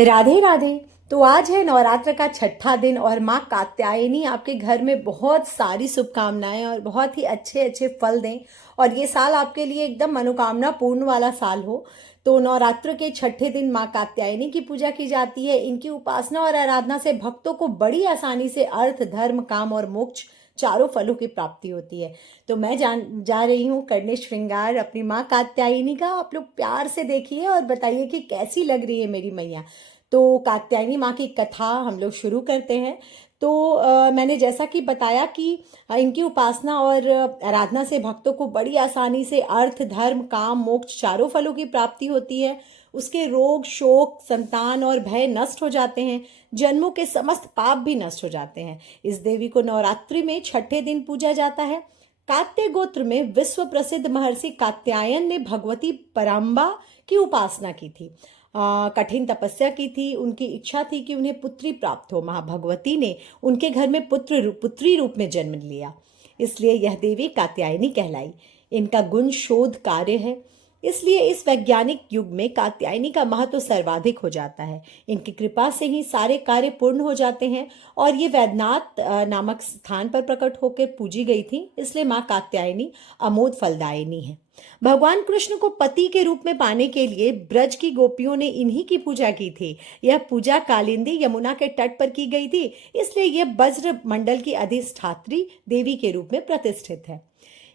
राधे राधे। तो आज है नवरात्र का छठा दिन और माँ कात्यायनी आपके घर में बहुत सारी शुभकामनाएं और बहुत ही अच्छे अच्छे फल दें और ये साल आपके लिए एकदम मनोकामना पूर्ण वाला साल हो। तो नवरात्र के छठे दिन माँ कात्यायनी की पूजा की जाती है। इनकी उपासना और आराधना से भक्तों को बड़ी आसानी से अर्थ, धर्म, काम और मोक्ष चारों फलों की प्राप्ति होती है। तो मैं जा रही हूँ करने श्रृंगार अपनी माँ कात्यायनी का। आप लोग प्यार से देखिए और बताइए कि कैसी लग रही है मेरी मैया। तो कात्यायनी माँ की कथा हम लोग शुरू करते हैं। तो मैंने जैसा कि बताया कि इनकी उपासना और आराधना से भक्तों को बड़ी आसानी से अर्थ, धर्म, काम, मोक्ष चारों फलों की प्राप्ति होती है। उसके रोग, शोक, संतान और भय नष्ट हो जाते हैं। जन्मों के समस्त पाप भी नष्ट हो जाते हैं। इस देवी को नवरात्रि में छठे दिन पूजा जाता है। कात्य गोत्र में विश्व प्रसिद्ध महर्षि कात्यायन ने भगवती पराम्बा की उपासना की थी। कठिन तपस्या की थी। उनकी इच्छा थी कि उन्हें पुत्री प्राप्त हो। माँ भगवती ने उनके घर में पुत्री रूप में जन्म लिया, इसलिए यह देवी कात्यायनी कहलाई। इनका गुण शोध कार्य है, इसलिए इस वैज्ञानिक युग में कात्यायनी का महत्व सर्वाधिक हो जाता है। इनकी कृपा से ही सारे कार्य पूर्ण हो जाते हैं और ये वैद्यनाथ नामक स्थान पर प्रकट होकर पूजी गई थी, इसलिए माँ कात्यायनी अमोद फलदायिनी है। भगवान कृष्ण को पति के रूप में पाने के लिए ब्रज की गोपियों ने इन्हीं की पूजा की थी। यह पूजा कालिंदी यमुना के तट पर की गई थी, इसलिए यह वज्र मंडल की अधिष्ठात्री देवी के रूप में प्रतिष्ठित है।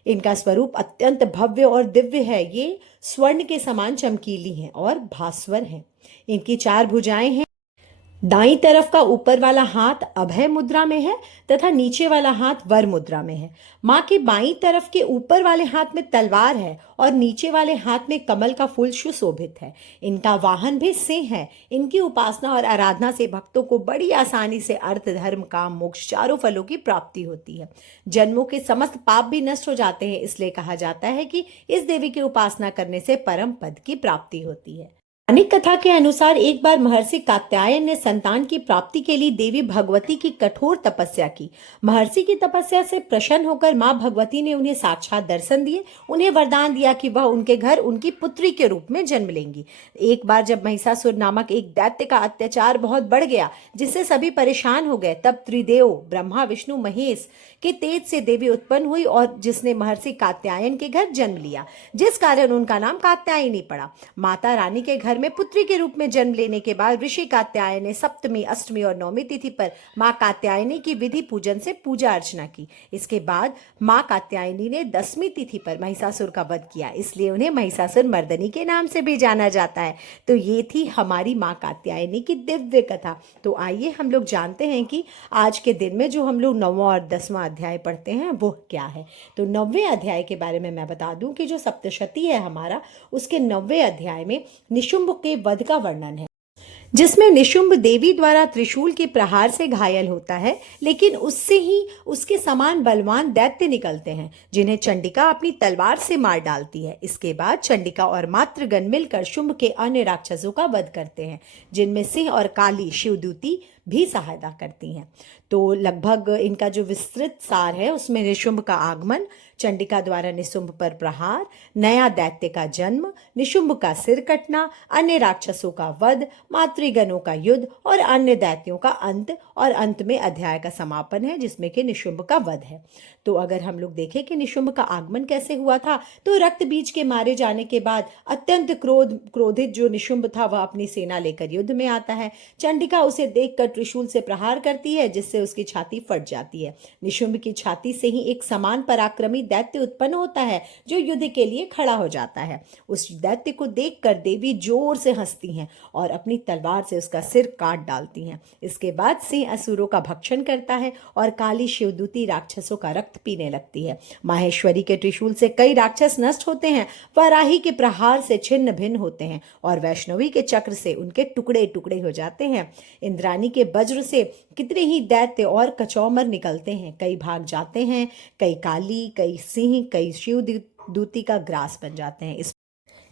इनका स्वरूप अत्यंत भव्य और दिव्य है। ये स्वर्ण के समान चमकीली हैं और भास्वर हैं। इनकी चार भुजाएं हैं। दाईं तरफ का ऊपर वाला हाथ अभय मुद्रा में है तथा नीचे वाला हाथ वर मुद्रा में है। माँ के बाईं तरफ के ऊपर वाले हाथ में तलवार है और नीचे वाले हाथ में कमल का फूल सुशोभित है। इनका वाहन भी सिंह है। इनकी उपासना और आराधना से भक्तों को बड़ी आसानी से अर्थ, धर्म, काम, मोक्ष चारों फलों की प्राप्ति होती है। जन्मों के समस्त पाप भी नष्ट हो जाते हैं, इसलिए कहा जाता है कि इस देवी की उपासना करने से परम पद की प्राप्ति होती है। पौराणिक कथा के अनुसार एक बार महर्षि कात्यायन ने संतान की प्राप्ति के लिए देवी भगवती की कठोर तपस्या की। महर्षि की तपस्या से प्रसन्न होकर मां भगवती ने उन्हें साक्षात दर्शन दिए। उन्हें वरदान दिया कि वह उनके घर उनकी पुत्री के रूप में जन्म लेंगी। एक बार जब महिषासुर नामक एक दैत्य का अत्याचार बहुत बढ़ गया, जिससे सभी परेशान हो गए, तब त्रिदेव ब्रह्मा, विष्णु, महेश के तेज से देवी उत्पन्न हुई और जिसने महर्षि कात्यायन के घर जन्म लिया, जिस कारण उनका नाम कात्यायनी पड़ा। माता रानी के घर में पुत्री के रूप में जन्म लेने के बाद ऋषि कात्यायन ने सप्तमी, अष्टमी और नौमी तिथि पर माँ कात्यायनी की विधि पूजन से पूजा अर्चना की। इसके बाद माँ कात्यायनी ने दसवीं तिथि पर महिषासुर का वध किया, इसलिए उन्हें महिषासुर मर्दनी के नाम से भी जाना जाता है। तो ये थी हमारी माँ कात्यायनी की दिव्य कथा। तो आइए हम लोग जानते हैं कि आज के दिन में जो हम लोग 9वां और 10वां अध्याय पढ़ते हैं वो क्या है। तो 9वें अध्याय के बारे में मैं बता दूं कि जो सप्तशती है हमारा, उसके 9वें अध्याय में निशुंभ के वध का वर्णन है, जिसमें निशुंभ देवी द्वारा त्रिशूल के प्रहार से घायल होता है, लेकिन उससे ही उसके समान बलवान दैत्य निकलते हैं, जिन्हें चंडिका अपनी तलवार से मार डालती है। इसके बाद चंडिका और मातृगण मिलकर शुंभ के अन्य राक्षसों का वध करते हैं, जिनमें सिंह और काली शिवदूती भी सहायता करती हैं। तो लगभग इनका जो विस्तृत सार है उसमें निशुंभ का आगमन, चंडिका द्वारा निशुंभ पर प्रहार, नया दैत्य का जन्म, निशुंभ का सिर कटना, अन्य राक्षसों का वध, मातृगणों का युद्ध और अन्य दैत्यों का अंत, और अंत में अध्याय का समापन है जिसमें कि निशुंभ का वध है। तो अगर हम लोग देखें कि निशुंभ का आगमन कैसे हुआ था, तो रक्त बीज के मारे जाने के बाद अत्यंत क्रोधित जो निशुंभ था वह अपनी सेना लेकर युद्ध में आता है। चंडिका उसे देखकर त्रिशूल से प्रहार करती है, जिससे उसकी छाती फट जाती है। निशुंभ की छाती से ही एक समान पराक्रमी दैत्य उत्पन्न होता है जो युद्ध के लिए खड़ा हो जाता है। उस दैत्य को देखकर देवी जोर से हंसती हैं और अपनी तलवार से उसका सिर काट डालती हैं। इसके बाद सिंह असुरों का भक्षण करता है और काली शिवदूती राक्षसों का रक्त पीने लगती है। माहेश्वरी के त्रिशूल से कई राक्षस नष्ट होते हैं, वराही के प्रहार से छिन्न भिन्न होते हैं और वैष्णवी के चक्र से उनके टुकड़े टुकड़े हो जाते हैं। इंद्राणी के वज्र से कितने ही दैत्य और कचौमर निकलते हैं, कई भाग जाते हैं, कई काली, कई सिंह, कई शिव दूती का ग्रास बन जाते हैं।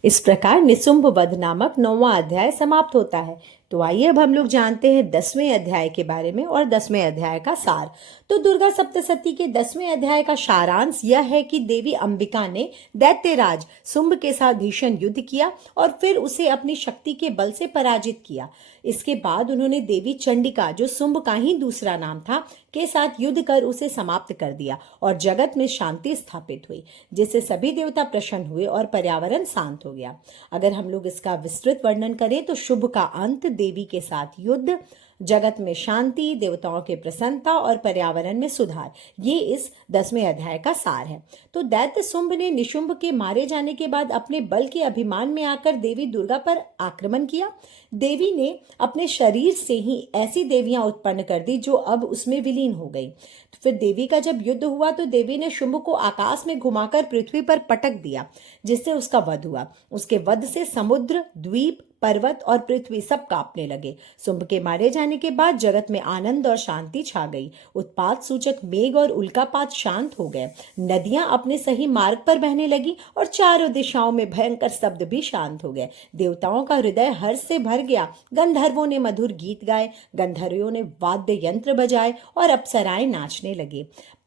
इस प्रकार निशुंभ वध नामक 9वां अध्याय समाप्त होता है। तो तो आइए अब हम लोग जानते हैं 10वें अध्याय के बारे में और 10वें अध्याय का सार। तो दुर्गा सप्तशती के 10वें अध्याय का सारांश यह है कि देवी अंबिका ने दैत्यराज शुंभ के साथ भीषण युद्ध किया और फिर उसे अपनी शक्ति के बल से पराजित किया। इसके बाद उन्होंने देवी चंडिका, जो शुंभ का ही दूसरा नाम था, के साथ युद्ध कर उसे समाप्त कर दिया और जगत में शांति स्थापित हुई, जिससे सभी देवता प्रसन्न हुए और पर्यावरण शांत हो गया। अगर हम लोग इसका विस्तृत वर्णन करें तो शुभ का अंत, देवी के साथ युद्ध, जगत में शांति, देवताओं की प्रसन्नता और पर्यावरण में सुधार, ये इस 10वें अध्याय का सार है। तो दैत्य शुंभ ने निशुंभ के मारे जाने के बाद अपने बल के अभिमान में आकर देवी दुर्गा पर आक्रमण किया। देवी ने अपने शरीर से ही ऐसी देवियां उत्पन्न कर दी जो अब उसमें विलीन हो गई। तो फिर देवी का जब युद्ध हुआ तो देवी ने शुंभ को आकाश में घुमाकर पृथ्वी पर पटक दिया, जिससे उसका वध हुआ। उसके वध से समुद्र, द्वीप, पर्वत और पृथ्वी सब कांपने लगे। शुंभ के मारे जाने के बाद जगत में आनंद और शांति छा गई। उत्पात सूचक मेघ और उल्कापात शांत हो गए। नदियां अपने सही मार्ग पर बहने लगी और चारों दिशाओं में भयंकर शब्द भी शांत हो गए। देवताओं का हृदय हर्ष से भर गया। गंधर्वों ने मधुर गीत गाए, गंधर्वियों ने वाद्य यंत्र बजाए और अप्सराएं नाचने लगे।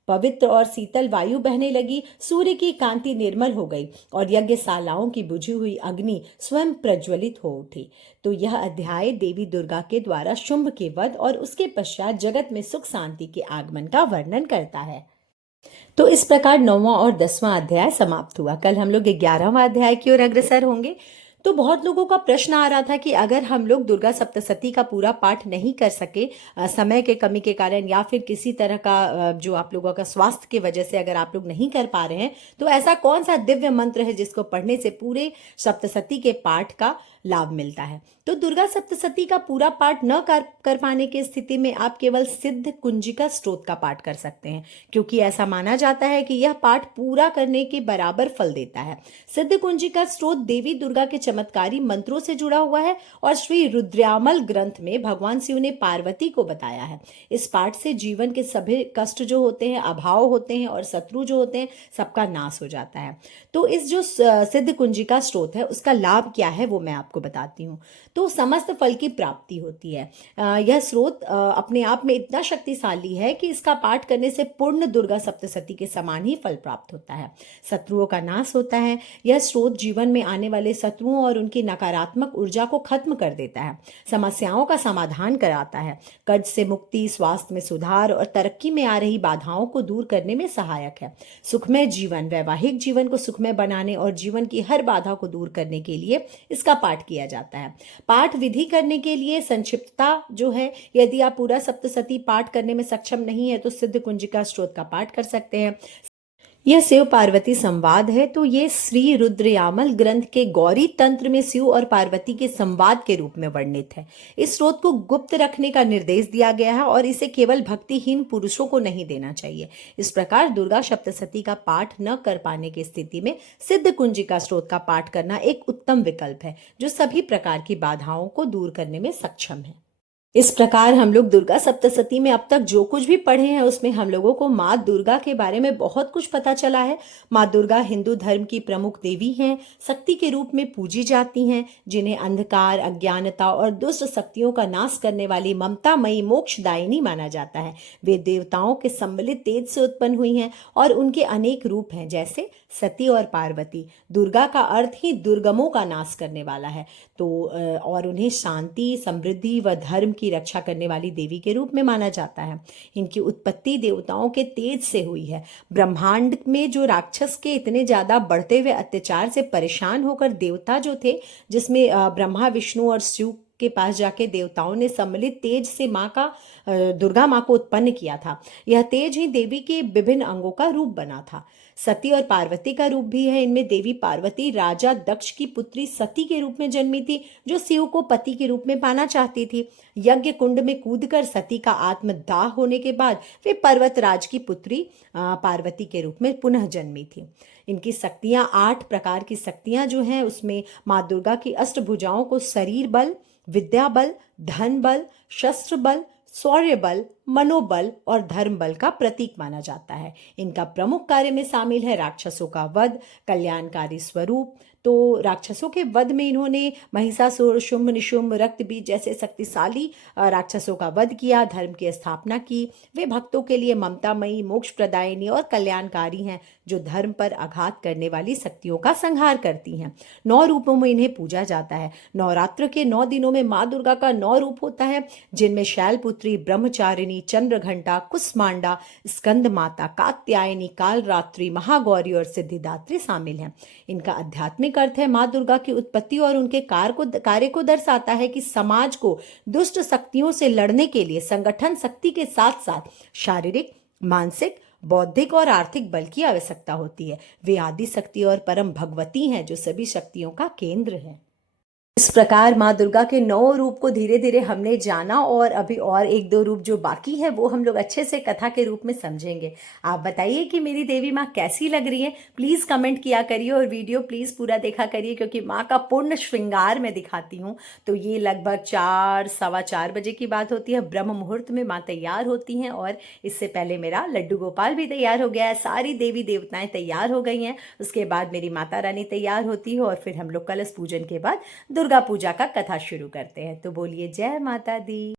पवित्र और शीतल वायु बहने लगी। सूर्य की कांति निर्मल हो गई और यज्ञशालाओं की बुझी हुई अग्नि स्वयं प्रज्वलित हो उठी। तो यह अध्याय देवी दुर्गा के द्वारा शुंभ के वध और उसके पश्चात जगत में सुख शांति के आगमन का वर्णन करता है। तो इस प्रकार 9वां और 10वां अध्याय समाप्त हुआ। कल हम लोग 11वां अध्याय की ओर अग्रसर होंगे। तो बहुत लोगों का प्रश्न आ रहा था कि अगर हम लोग दुर्गा सप्तशती का पूरा पाठ नहीं कर सके, समय के कमी के कारण या फिर किसी तरह का जो आप लोगों का स्वास्थ्य की वजह से अगर आप लोग नहीं कर पा रहे हैं, तो ऐसा कौन सा दिव्य मंत्र है जिसको पढ़ने से पूरे सप्तशती के पाठ का लाभ मिलता है। तो दुर्गा सप्तशती का पूरा पाठ न कर पाने की स्थिति में आप केवल सिद्ध कुंजिका स्तोत्र का पाठ कर सकते हैं, क्योंकि ऐसा माना जाता है कि यह पाठ पूरा करने के बराबर फल देता है। सिद्ध कुंजिका स्तोत्र देवी दुर्गा के चमत्कारी मंत्रों से जुड़ा हुआ है और श्री रुद्रयामल ग्रंथ में भगवान शिव ने पार्वती को बताया है। इस पाठ से जीवन के सभी कष्ट जो होते हैं, अभाव होते हैं और शत्रु जो होते हैं, सबका नाश हो जाता है। तो इस जो सिद्ध कुंजिका स्तोत्र है उसका लाभ क्या है वो मैं आपको बताती हूँ। तो समस्त फल की प्राप्ति होती है। यह स्रोत अपने आप में इतना शक्तिशाली है कि इसका पाठ करने से पूर्ण दुर्गा सप्तशती के समान ही फल प्राप्त होता है। शत्रुओं का नाश होता है। यह स्रोत जीवन में आने वाले शत्रुओं और उनकी नकारात्मक ऊर्जा को खत्म कर देता है, समस्याओं का समाधान कराता है, कर्ज से मुक्ति, स्वास्थ्य में सुधार और तरक्की में आ रही बाधाओं को दूर करने में सहायक है। सुखमय जीवन, वैवाहिक जीवन को सुखमय बनाने और जीवन की हर बाधा को दूर करने के लिए इसका पाठ किया जाता है। पाठ विधि करने के लिए संक्षिप्तता जो है, यदि आप पूरा सप्तशती पाठ करने में सक्षम नहीं है तो सिद्ध कुंजिका स्तोत्र का पाठ कर सकते हैं। यह शिव पार्वती संवाद है, तो ये श्री रुद्रयामल ग्रंथ के गौरी तंत्र में शिव और पार्वती के संवाद के रूप में वर्णित है। इस स्रोत को गुप्त रखने का निर्देश दिया गया है और इसे केवल भक्तिहीन पुरुषों को नहीं देना चाहिए। इस प्रकार दुर्गा सप्तशती का पाठ न कर पाने की स्थिति में सिद्ध कुंजिका स्तोत्र का पाठ करना एक उत्तम विकल्प है, जो सभी प्रकार की बाधाओं को दूर करने में सक्षम है। इस प्रकार हम लोग दुर्गा सप्तशती में अब तक जो कुछ भी पढ़े हैं उसमें हम लोगों को माँ दुर्गा के बारे में बहुत कुछ पता चला है। माँ दुर्गा हिंदू धर्म की प्रमुख देवी हैं, शक्ति के रूप में पूजी जाती हैं, जिन्हें अंधकार, अज्ञानता और दुष्ट शक्तियों का नाश करने वाली ममतामयी मोक्षदायिनी माना जाता है। वे देवताओं के सम्मिलित तेज से उत्पन्न हुई हैं और उनके अनेक रूप हैं, जैसे सती और पार्वती। दुर्गा का अर्थ ही दुर्गमों का नाश करने वाला है, तो और उन्हें शांति, समृद्धि व धर्म की रक्षा करने वाली देवी के रूप में माना जाता है। इनकी उत्पत्ति देवताओं के तेज से हुई है। ब्रह्मांड में जो राक्षस के इतने ज्यादा बढ़ते हुए अत्याचार से परेशान होकर देवता जो थे, जिसमें ब्रह्मा, विष्णु और शिव के पास जाके देवताओं ने सम्मिलित तेज से माँ का दुर्गा माँ को उत्पन्न किया था। यह तेज ही देवी के विभिन्न अंगों का रूप बना था। सती और पार्वती का रूप भी है। इनमें देवी पार्वती राजा दक्ष की पुत्री सती के रूप में जन्मी थी, जो शिव को पति के रूप में पाना चाहती थी। यज्ञ कुंड में कूदकर सती का आत्मदाह होने के बाद वे पर्वतराज की पुत्री पार्वती के रूप में पुनः जन्मी थी। इनकी शक्तियां 8 प्रकार की शक्तियां जो हैं, उसमें माँ दुर्गा की अष्टभुजाओं को शरीर बल, विद्या बल, धन बल, शस्त्र बल, शौर्य बल, मनोबल और धर्म बल का प्रतीक माना जाता है। इनका प्रमुख कार्य में शामिल है राक्षसों का वध, कल्याणकारी स्वरूप। तो राक्षसों के वध में इन्होंने महिषासुर, शुंभ निशुंभ, रक्तबीज जैसे शक्तिशाली राक्षसों का वध किया, धर्म की स्थापना की। वे भक्तों के लिए ममतामयी, मोक्ष प्रदायिनी और कल्याणकारी हैं, जो धर्म पर आघात करने वाली शक्तियों का संहार करती हैं। 9 रूपों में इन्हें पूजा जाता है। नवरात्र के 9 दिनों में माँ दुर्गा का 9 रूप होता है, जिनमें शैलपुत्री, ब्रह्मचारिणी, चंद्रघंटा, कुसमांडा, स्कंद माता, कात्यायनी, कालरात्रि, महागौरी और सिद्धिदात्री शामिल हैं। इनका आध्यात्मिक अर्थ है माँ दुर्गा की उत्पत्ति और उनके कार्य को दर्शाता है कि समाज को दुष्ट शक्तियों से लड़ने के लिए संगठन शक्ति के साथ साथ शारीरिक, मानसिक, बौद्धिक और आर्थिक बल की आवश्यकता होती है। वे आदि शक्ति और परम भगवती हैं, जो सभी शक्तियों का केंद्र है। इस प्रकार माँ दुर्गा के 9 रूप को धीरे धीरे हमने जाना, और अभी और 1-2 रूप जो बाकी है वो हम लोग अच्छे से कथा के रूप में समझेंगे। आप बताइए कि मेरी देवी माँ कैसी लग रही है, प्लीज़ कमेंट किया करिए और वीडियो प्लीज़ पूरा देखा करिए, क्योंकि माँ का पूर्ण श्रृंगार मैं दिखाती हूँ। तो ये लगभग 4, सवा 4 बजे की बात होती है। ब्रह्म मुहूर्त में माँ तैयार होती हैं, और इससे पहले मेरा लड्डू गोपाल भी तैयार हो गया है, सारी देवी देवताएं तैयार हो गई हैं। उसके बाद मेरी माता रानी तैयार होती है, और फिर हम लोग कलश पूजन के बाद दुर्गा पूजा का कथा शुरू करते हैं। तो बोलिए जय माता दी।